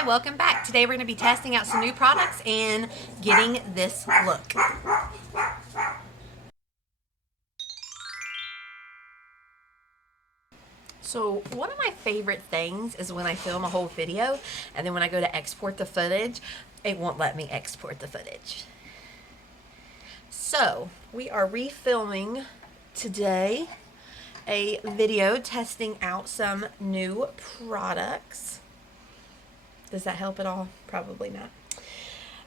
Hi, welcome back. Today we're going to be testing out some new products and getting this look. So one of my favorite things is when I film a whole video and then when I go to export the footage, it won't let me export the footage. So we are refilming today a video testing out some new products. Does that help at all? Probably not.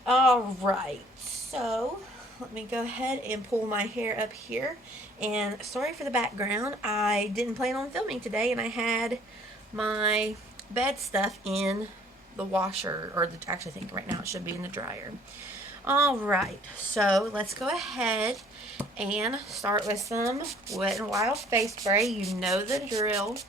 All right, so let me go ahead and pull my hair up here. And sorry for the background. I didn't plan on filming today, and I had my bed stuff in the washer, or actually I think right now it should be in the dryer. All right, so let's go ahead and start with some Wet n Wild face spray. You know the drill.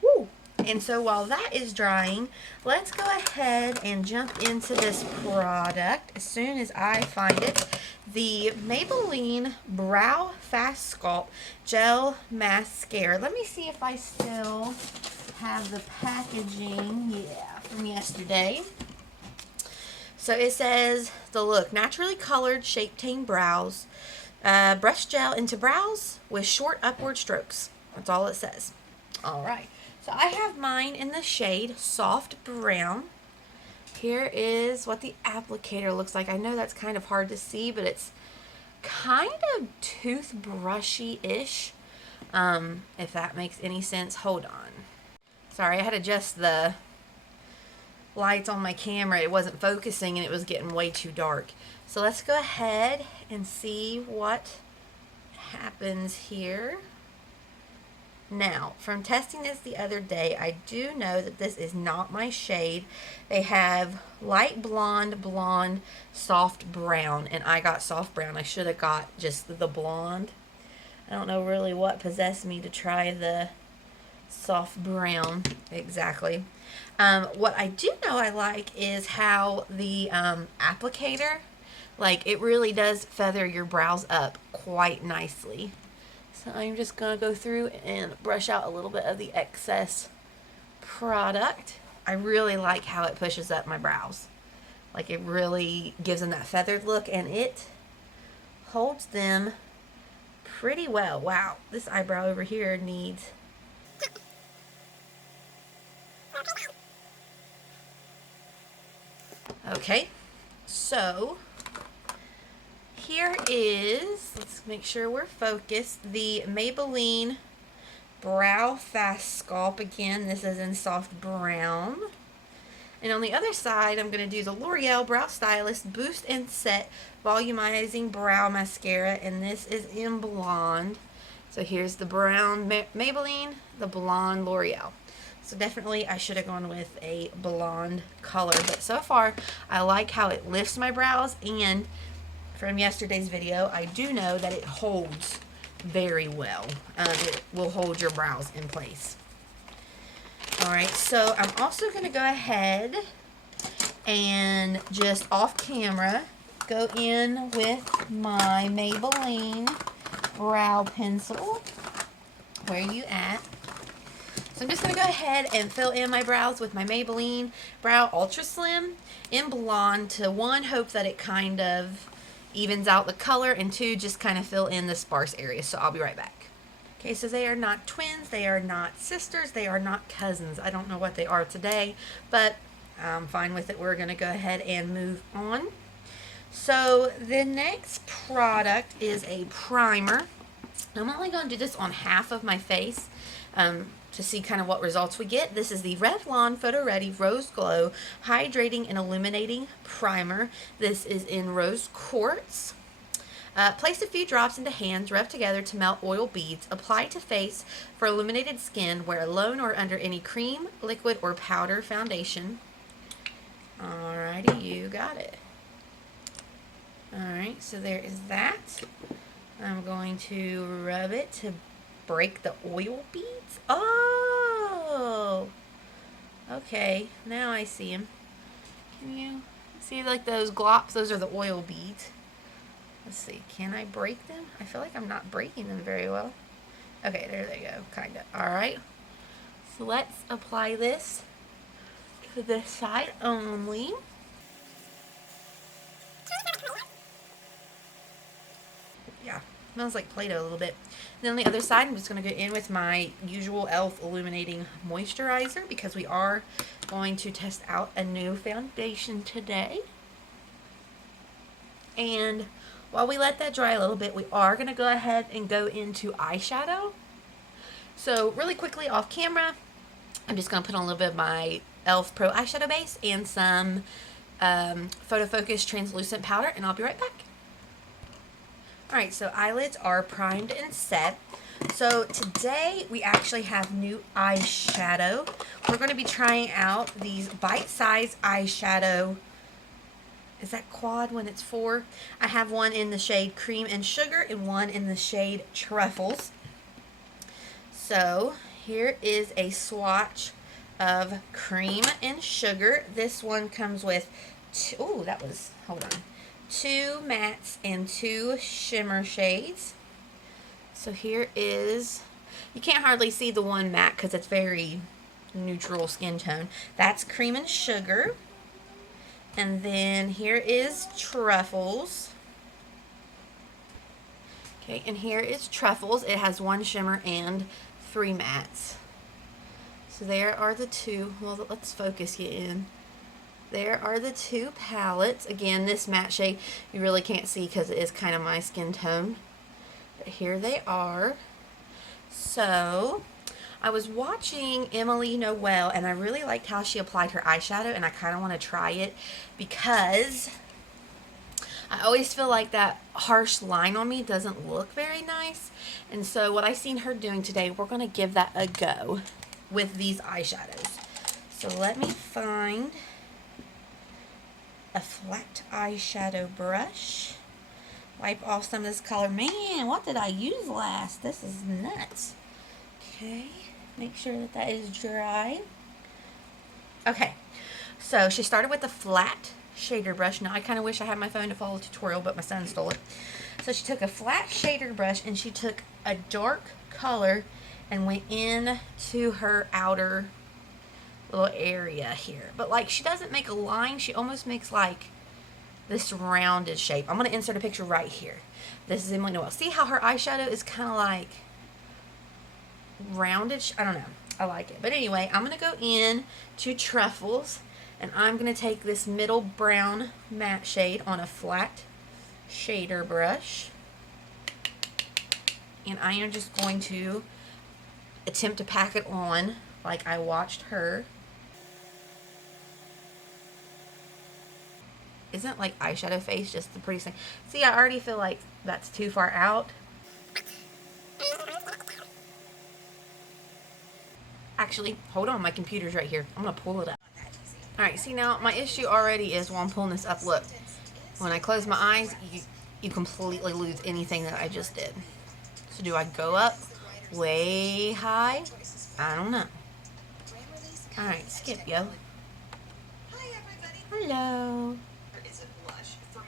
Woo! And so while that is drying, let's go ahead and jump into this product as soon as I find it. The Maybelline Brow Fast Sculpt Gel Mascara. Let me see if I still have the packaging. Yeah, from yesterday. So it says, the look, naturally colored shape tain brows. Brush gel into brows with short upward strokes. That's all it says. All right. So I have mine in the shade Soft Brown. Here is what the applicator looks like. I know that's kind of hard to see, but it's kind of toothbrushy-ish, if that makes any sense. Hold on. Sorry, I had to adjust the lights on my camera. It wasn't focusing and it was getting way too dark. So let's go ahead and see what happens here. Now, from testing this the other day, I do know that this is not my shade. They have light blonde, blonde, soft brown, and I got soft brown. I should have got just the blonde. I don't know really what possessed me to try the soft brown exactly. What I do know I like is how the applicator, like, it really does feather your brows up quite nicely. So I'm just going to go through and brush out a little bit of the excess product. I really like how it pushes up my brows. Like, it really gives them that feathered look, and it holds them pretty well. Wow, this eyebrow over here needs... Okay, so here is, let's make sure we're focused, the Maybelline Brow Fast Sculpt. Again, this is in soft brown. And on the other side, I'm going to do the L'Oreal Brow Stylist Boost and Set Volumizing Brow Mascara, and this is in blonde. So here's the brown Maybelline, the blonde L'Oreal. So definitely I should have gone with a blonde color, but so far I like how it lifts my brows, and from yesterday's video, I do know that it holds very well. It will hold your brows in place. Alright, so I'm also going to go ahead and just off camera go in with my Maybelline brow pencil. Where are you at? So I'm just going to go ahead and fill in my brows with my Maybelline Brow Ultra Slim in blonde to, one, hope that it kind of evens out the color, and two, just kind of fill in the sparse areas. So I'll be right back. Okay, so they are not twins, they are not sisters, they are not cousins. I don't know what they are today, but I'm fine with it. We're going to go ahead and move on. So the next product is a primer. I'm only going to do this on half of my face to see kind of what results we get. This is the Revlon Photo Ready Rose Glow Hydrating and Illuminating Primer. This is in Rose Quartz. Place a few drops into hands, rub together to melt oil beads. Apply to face for illuminated skin. Wear alone or under any cream, liquid, or powder foundation. Alrighty, you got it. Alright, so there is that. I'm going to rub it to break the oil beads. Oh! Okay, now I see them. Can you see, like, those glops? Those are the oil beads. Let's see, can I break them? I feel like I'm not breaking them very well. Okay, there they go, kind of. Alright, so let's apply this this side only. Yeah, smells like Play-Doh a little bit. Then on the other side, I'm just going to go in with my usual e.l.f. Illuminating Moisturizer because we are going to test out a new foundation today. And while we let that dry a little bit, we are going to go ahead and go into eyeshadow. So really quickly off camera, I'm just going to put on a little bit of my e.l.f. Pro Eyeshadow Base and some Photofocus translucent powder, and I'll be right back. Alright, so eyelids are primed and set. So today we actually have new eyeshadow. We're going to be trying out these bite-sized eyeshadow. Is that quad when it's 4? I have one in the shade Cream and Sugar and one in the shade Truffles. So here is a swatch of Cream and Sugar. This one comes with hold on. 2 mattes and 2 shimmer shades. So here is, you can't hardly see the one matte because it's very neutral skin tone. That's Cream and Sugar. And then here is Truffles. Okay, and here is Truffles. It has 1 shimmer and 3 mattes. So there are the 2. Well, let's focus you in. There are the 2 palettes. Again, this matte shade you really can't see because it is kind of my skin tone. But here they are. So, I was watching Emily Noel and I really liked how she applied her eyeshadow, and I kind of want to try it because I always feel like that harsh line on me doesn't look very nice. And so what I seen her doing today, we're going to give that a go with these eyeshadows. So let me find a flat eyeshadow brush. Wipe off some of this color. Man, what did I use last? This is nuts. Okay, make sure that that is dry. Okay, so she started with a flat shader brush. Now I kind of wish I had my phone to follow the tutorial, but my son stole it. So she took a flat shader brush and she took a dark color and went in to her outer little area here. But like, she doesn't make a line, she almost makes like this rounded shape. I'm going to insert a picture right here. This is Emily Noel. See how her eyeshadow is kind of like rounded? I don't know. I like it. But anyway, I'm going to go in to Truffles and I'm going to take this middle brown matte shade on a flat shader brush. And I am just going to attempt to pack it on like I watched her. Isn't like eyeshadow face just the prettiest thing? See, I already feel like that's too far out. Actually, hold on, my computer's right here. I'm gonna pull it up. Alright, see now, my issue already is while I'm pulling this up, look. When I close my eyes, you completely lose anything that I just did. So do I go up way high? I don't know. Alright, skip, yo. Hello.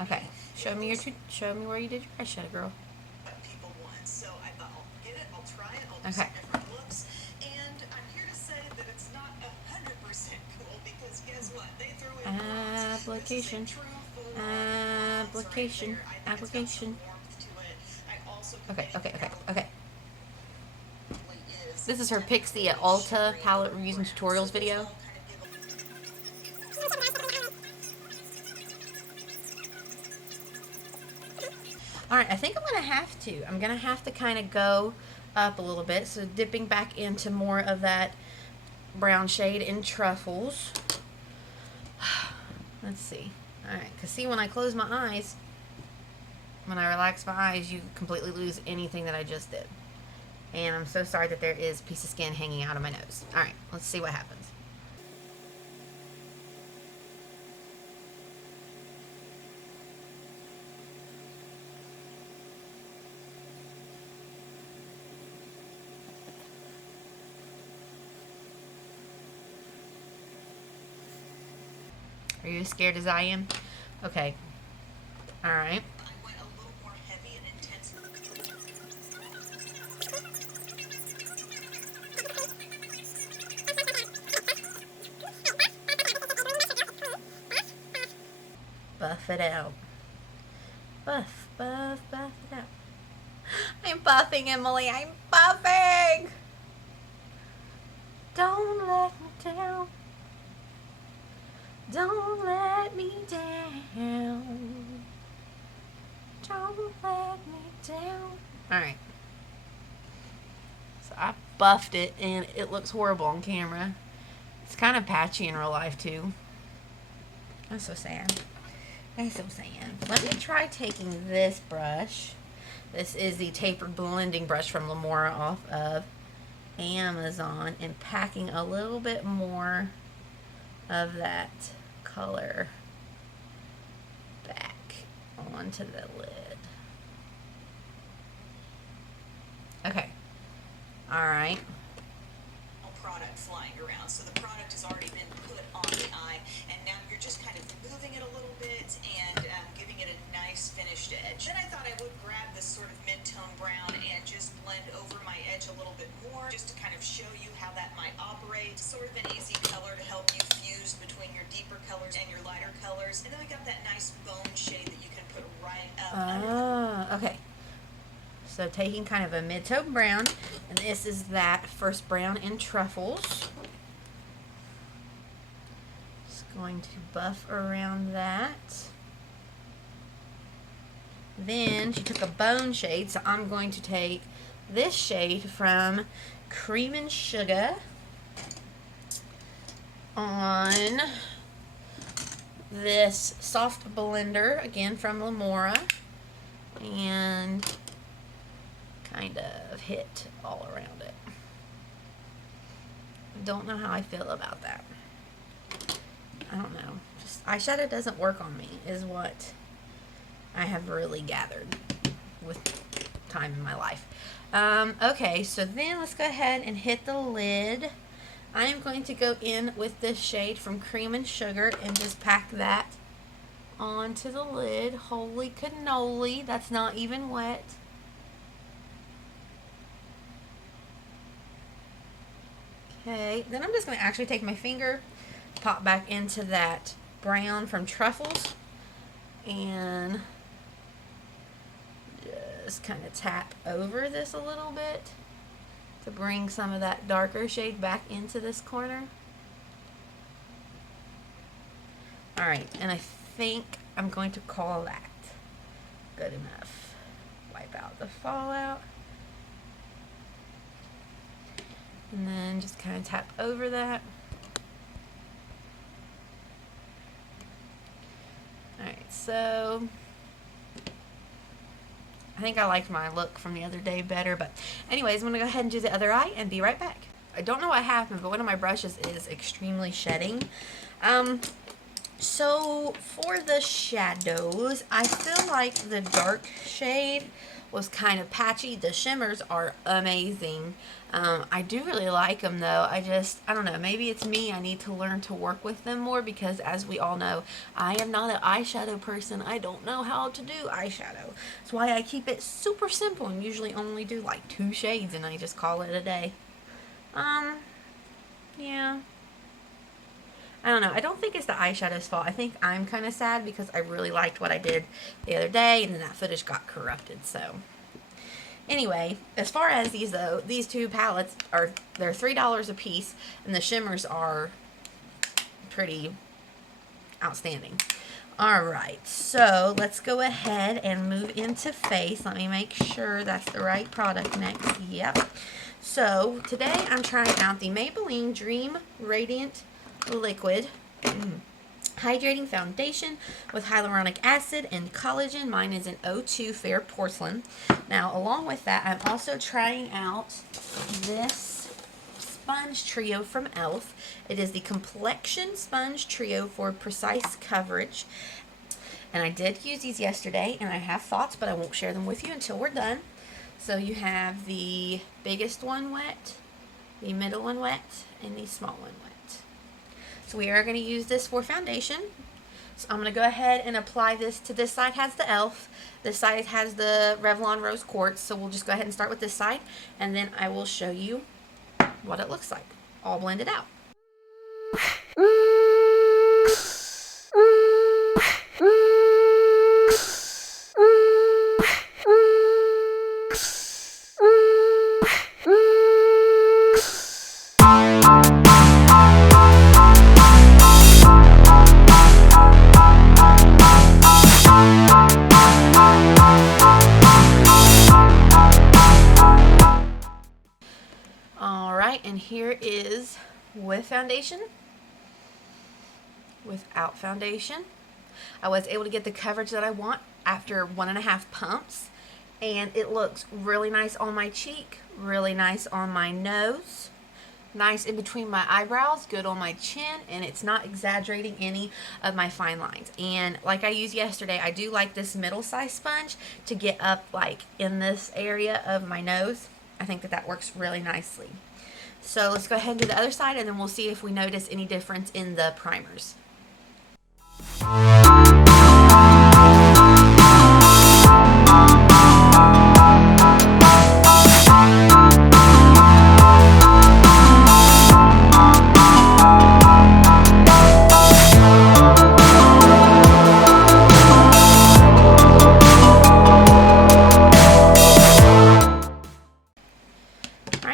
Okay, show me where you did your eyeshadow, girl. Okay. Application. Okay. This is her Pixie at Ulta palette reviews and tutorials video. Alright, I think I'm going to have to kind of go up a little bit. So dipping back into more of that brown shade in Truffles. Let's see. Alright, because see, when I close my eyes, when I relax my eyes, you completely lose anything that I just did. And I'm so sorry that there is a piece of skin hanging out of my nose. Alright, let's see what happens. Are you as scared as I am? Okay. Alright. buff it out. Buff, buff, buff it out. I'm buffing, Emily. I'm buffing. Don't let me down. Don't let me down. Don't let me down. Alright. So I buffed it and it looks horrible on camera. It's kind of patchy in real life too. That's so sad. That's so sad. Let me try taking this brush. This is the tapered blending brush from Lamora off of Amazon, and packing a little bit more of that color back onto the lid. Okay. Alright. Product flying around, so the product has already been put on the eye, and now you're just kind of moving it a little bit and giving it a nice finished edge. Then I thought I would grab this sort of mid-tone brown and just blend over my edge a little bit more, just to kind of show you how that might operate. Sort of an easy color to help you fuse between your deeper colors and your lighter colors. And then we got that nice bone shade that you can put right up under. Okay. So taking kind of a mid-tone brown, and this is that first brown in Truffles. Just going to buff around that. Then she took a bone shade, so I'm going to take this shade from Cream and Sugar on this soft blender, again from Lamora, and kind of hit all around it. Don't know how I feel about that. I don't know. Just eyeshadow doesn't work on me is what I have really gathered with time in my life. Okay, so then let's go ahead and hit the lid. I am going to go in with this shade from Cream and Sugar and just pack that onto the lid. Holy cannoli, that's not even wet. Okay, then I'm just going to actually take my finger, pop back into that brown from Truffles, and just kind of tap over this a little bit to bring some of that darker shade back into this corner. Alright, and I think I'm going to call that good enough. Wipe out the fallout. And then just kind of tap over that. Alright, so I think I liked my look from the other day better, but anyways, I'm going to go ahead and do the other eye and be right back. I don't know what happened, but one of my brushes is extremely shedding. So for the shadows, I feel like the dark shade was kind of patchy. The shimmers are amazing. I do really like them though. I don't know, maybe it's me. I need to learn to work with them more because, as we all know, I am not an eyeshadow person. I don't know how to do eyeshadow. That's why I keep it super simple and usually only do like 2 shades and I just call it a day. Yeah. I don't know. I don't think it's the eyeshadow's fault. I think I'm kind of sad because I really liked what I did the other day, and then that footage got corrupted. So, anyway, as far as these though, these 2 palettes they're $3 a piece, and the shimmers are pretty outstanding. All right, so let's go ahead and move into face. Let me make sure that's the right product next. Yep. So today I'm trying out the Maybelline Dream Radiant Liquid Hydrating Foundation with hyaluronic acid and collagen. Mine is an O2 Fair Porcelain. Now, along with that, I'm also trying out this sponge trio from e.l.f. It is the Complexion Sponge Trio for precise coverage. And I did use these yesterday, and I have thoughts, but I won't share them with you until we're done. So you have the biggest one wet, the middle one wet, and the small one wet. So we are going to use this for foundation. So I'm going to go ahead and apply this to this side has the e.l.f. This side has the Revlon Rose Quartz. So we'll just go ahead and start with this side, and then I will show you what it looks like, all blended out. with foundation, without foundation. I was able to get the coverage that I want after 1.5 pumps, and it looks really nice on my cheek, really nice on my nose, nice in between my eyebrows, good on my chin, and it's not exaggerating any of my fine lines. And like I used yesterday, I do like this middle size sponge to get up like in this area of my nose. I think that that works really nicely. So let's go ahead and do the other side, and then we'll see if we notice any difference in the primers.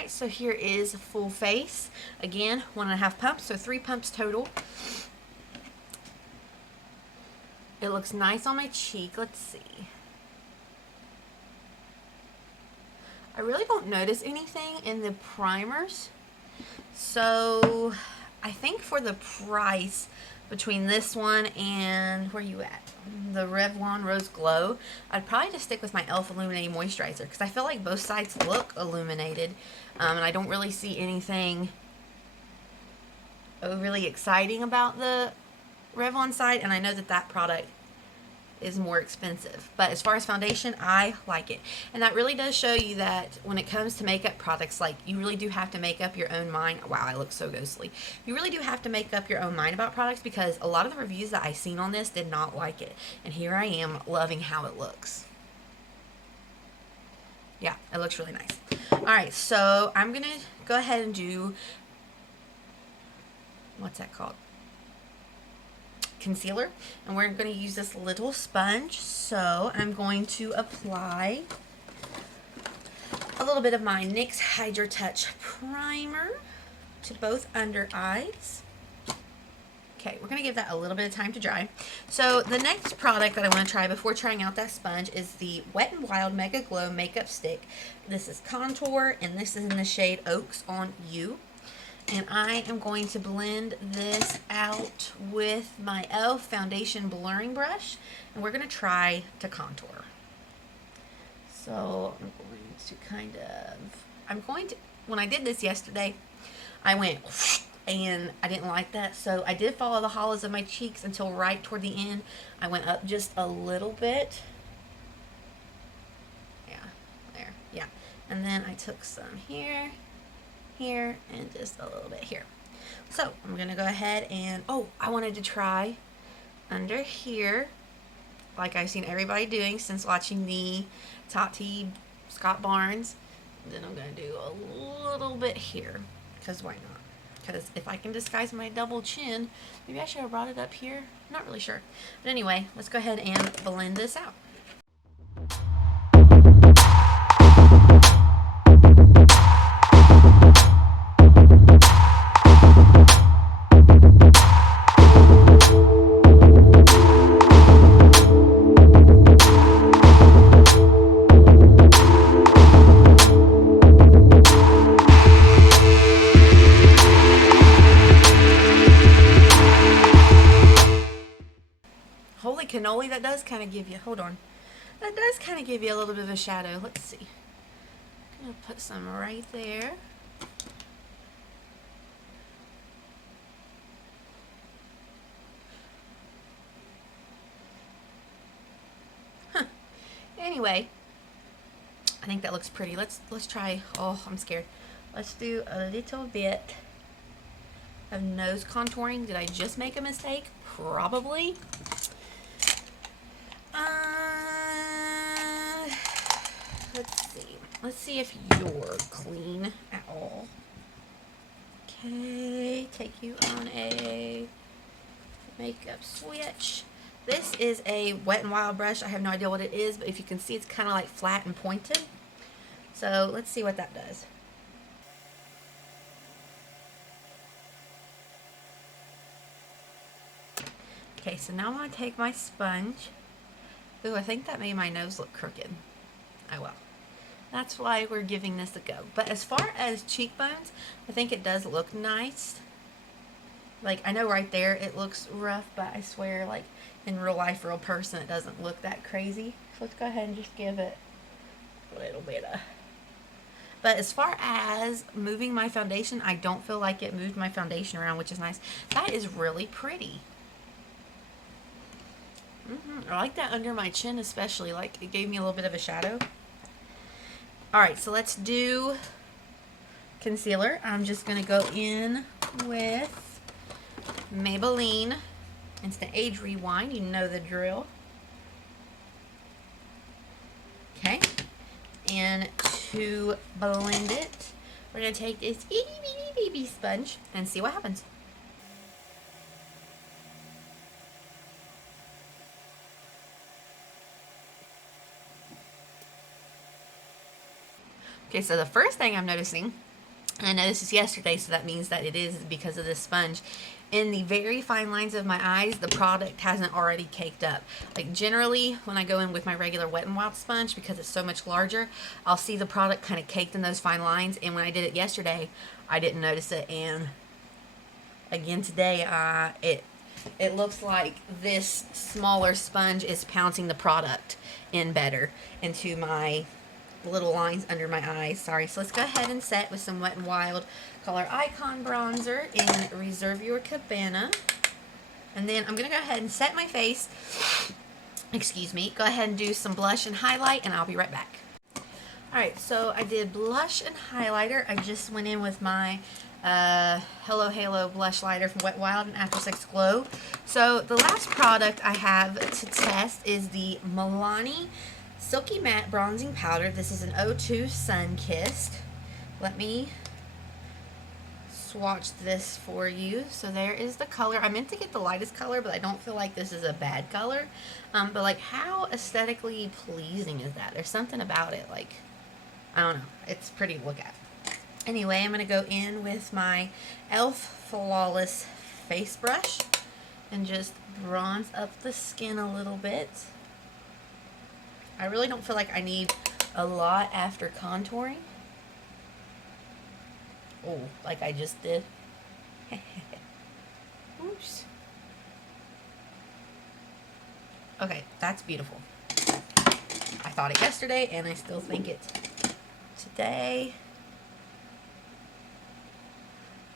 So here is full face. Again, 1.5 pumps, so 3 pumps total. It looks nice on my cheek. Let's see. I really don't notice anything in the primers. So I think for the price between this one and, where you at? The Revlon Rose Glow, I'd probably just stick with my e.l.f. Illuminating Moisturizer because I feel like both sides look illuminated, and I don't really see anything really exciting about the Revlon side, and I know that that product is more expensive. But as far as foundation, I like it. And that really does show you that when it comes to makeup products, like, you really do have to make up your own mind. Wow, I look so ghostly. You really do have to make up your own mind about products, because a lot of the reviews that I seen on this did not like it. And here I am loving how it looks. Yeah, it looks really nice. Alright, so I'm going to go ahead and do, what's that called? Concealer, and we're going to use this little sponge. So I'm going to apply a little bit of my NYX Hydratouch Primer to both under eyes. Okay, we're going to give that a little bit of time to dry. So the next product that I want to try before trying out that sponge is the Wet n Wild Megaglo Makeup Stick. This is contour, and this is in the shade Oaks on You. And I am going to blend this out with my e.l.f. foundation blurring brush, and we're going to try to contour. So I'm going to when I did this yesterday, I went and I didn't like that, so I did follow the hollows of my cheeks until right toward the end. I went up just a little bit. Yeah, there, yeah. And then I took some here, and just a little bit here. So I'm gonna go ahead and, oh, I wanted to try under here, like I've seen everybody doing since watching the Tati Scott Barnes. Then I'm gonna do a little bit here, because why not? Because if I can disguise my double chin, maybe I should have brought it up here. I'm not really sure. But anyway, let's go ahead and blend this out. Holy cannoli, that does kind of give you, hold on, that does kind of give you a little bit of a shadow. Let's see. I'm going to put some right there. Huh. Anyway, I think that looks pretty. Let's try, oh, I'm scared. Let's do a little bit of nose contouring. Did I just make a mistake? Probably. Let's see. Let's see if you're clean at all. Okay, take you on a makeup switch. This is a Wet n Wild brush. I have no idea what it is, but if you can see, it's kind of like flat and pointed. So let's see what that does. Okay, so now I'm going to take my sponge. Ooh, I think that made my nose look crooked. Oh well. That's why we're giving this a go. But as far as cheekbones, I think it does look nice. Like, I know right there it looks rough, but I swear, like, in real life, real person, it doesn't look that crazy. So let's go ahead and just give it a little bit of... But as far as moving my foundation, I don't feel like it moved my foundation around, which is nice. That is really pretty. I like that under my chin especially. Like, it gave me a little bit of a shadow. Alright, so let's do concealer. I'm just going to go in with Maybelline Instant Age Rewind. You know the drill. Okay. And to blend it, we're going to take this itty bitty baby sponge and see what happens. Okay, so the first thing I'm noticing, and I know this is yesterday, so that means that it is because of this sponge, in the very fine lines of my eyes, the product hasn't already caked up. Like, generally, when I go in with my regular Wet n Wild sponge, because it's so much larger, I'll see the product kind of caked in those fine lines, and when I did it yesterday, I didn't notice it, and again today, it looks like this smaller sponge is pouncing the product in better into my little lines under my eyes. Sorry. So let's go ahead and set with some Wet n Wild Color Icon Bronzer in Reserve Your Cabana. And then I'm going to go ahead and set my face. Excuse me. Go ahead and do some blush and highlight, and I'll be right back. Alright, so I did blush and highlighter. I just went in with my Hello Halo Blushlighter from Wet n Wild and After Sex Glow. So the last product I have to test is the Milani Silky Matte Bronzing Powder. This is an 02 Sun Kissed. Let me swatch this for you. So there is the color. I meant to get the lightest color, but I don't feel like this is a bad color. But like, how aesthetically pleasing is that? There's something about it, like, I don't know. It's pretty to look at. Anyway, I'm going to go in with my e.l.f. Flawless Face Brush and just bronze up the skin a little bit. I really don't feel like I need a lot after contouring. Oh, like I just did. Oops. Okay, that's beautiful. I thought it yesterday, and I still think it today.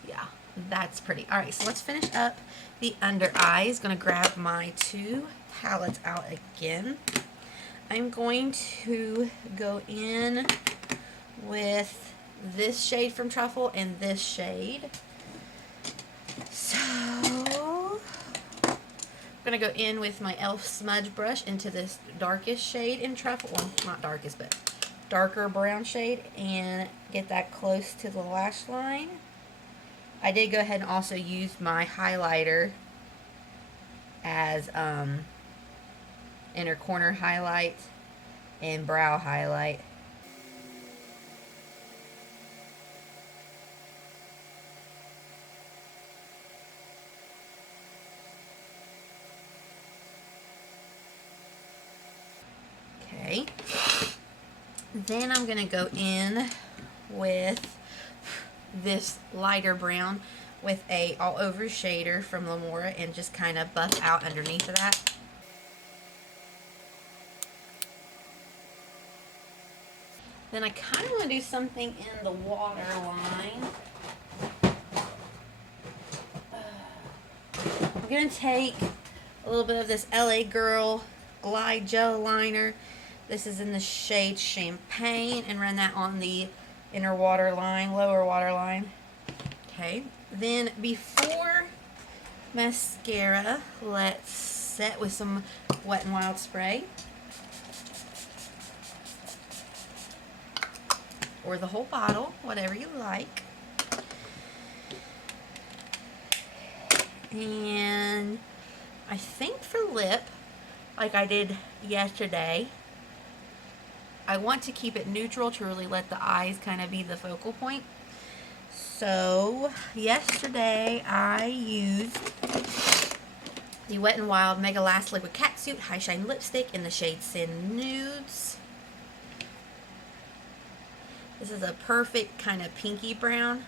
Yeah, that's pretty. Alright, so let's finish up the under eyes. Gonna grab my two palettes out again. I'm going to go in with this shade from Truffle and this shade. So, I'm going to go in with my e.l.f. smudge brush into this darkest shade in Truffle. Well, not darkest, but darker brown shade, and get that close to the lash line. I did go ahead and also use my highlighter as inner corner highlight and brow highlight. Okay. Then I'm going to go in with this lighter brown with a all over shader from Lamora and just kind of buff out underneath of that. Then I kind of want to do something in the waterline. I'm going to take a little bit of this LA Girl Glide Gel Liner. This is in the shade Champagne, and run that on the inner waterline, lower waterline. Okay, then before mascara, let's set with some Wet n Wild spray. Or the whole bottle, whatever you like. And I think for lip, like I did yesterday, I want to keep it neutral to really let the eyes kind of be the focal point. So yesterday I used the Wet n Wild Mega Last Liquid Catsuit High Shine Lipstick in the shade Sin Nudes. This is a perfect kind of pinky brown.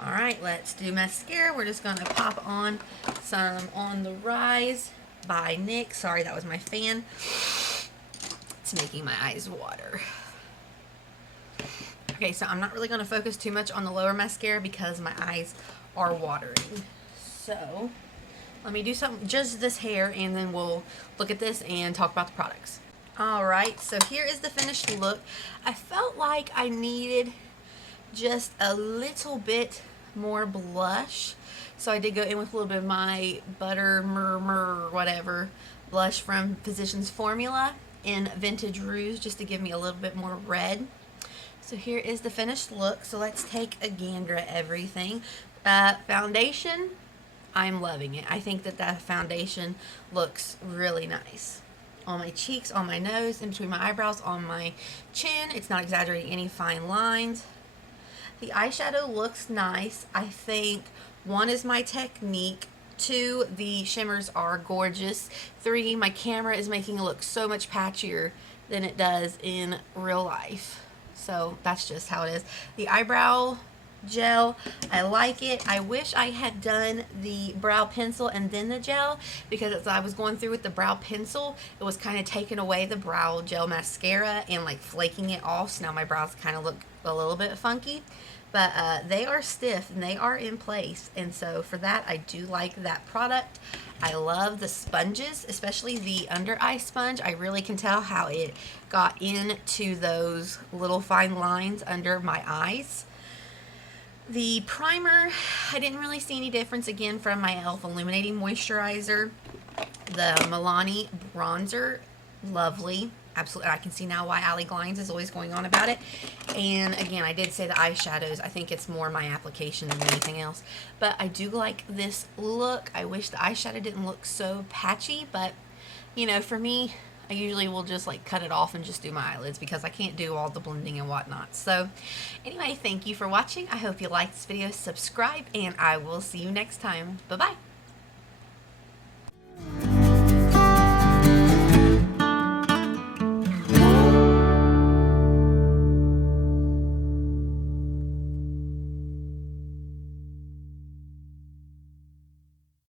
Alright, let's do mascara. We're just going to pop on some On the Rise by NYX. Sorry, that was my fan. It's making my eyes water. Okay, so I'm not really going to focus too much on the lower mascara because my eyes are watering. So, let me do something, just this hair, and then we'll look at this and talk about the products. Alright, so here is the finished look. I felt like I needed just a little bit more blush, so I did go in with a little bit of my Butter whatever blush from Physicians Formula in Vintage Rouge, just to give me a little bit more red. So here is the finished look. So let's take a gander at everything. Foundation, I'm loving it. I think that that foundation looks really nice on my cheeks, on my nose, in between my eyebrows, on my chin. It's not exaggerating any fine lines. The eyeshadow looks nice. I think 1 is my technique. 2, the shimmers are gorgeous. 3, my camera is making it look so much patchier than it does in real life. So that's just how it is. The eyebrow gel, I like it. I wish I had done the brow pencil and then the gel, because as I was going through with the brow pencil, it was kind of taking away the brow gel mascara and like flaking it off, so now my brows kind of look a little bit funky. But they are stiff and they are in place, and so for that I do like that product. I love the sponges, especially the under eye sponge. I really can tell how it got into those little fine lines under my eyes. The primer, I didn't really see any difference again from my e.l.f. Illuminating Moisturizer. The Milani bronzer, lovely. Absolutely, I can see now why Allie Glines is always going on about it. And again, I did say the eyeshadows. I think it's more my application than anything else. But I do like this look. I wish the eyeshadow didn't look so patchy, but you know, for me, I usually will just like cut it off and just do my eyelids because I can't do all the blending and whatnot. So anyway, thank you for watching. I hope you liked this video. Subscribe, and I will see you next time. Bye-bye.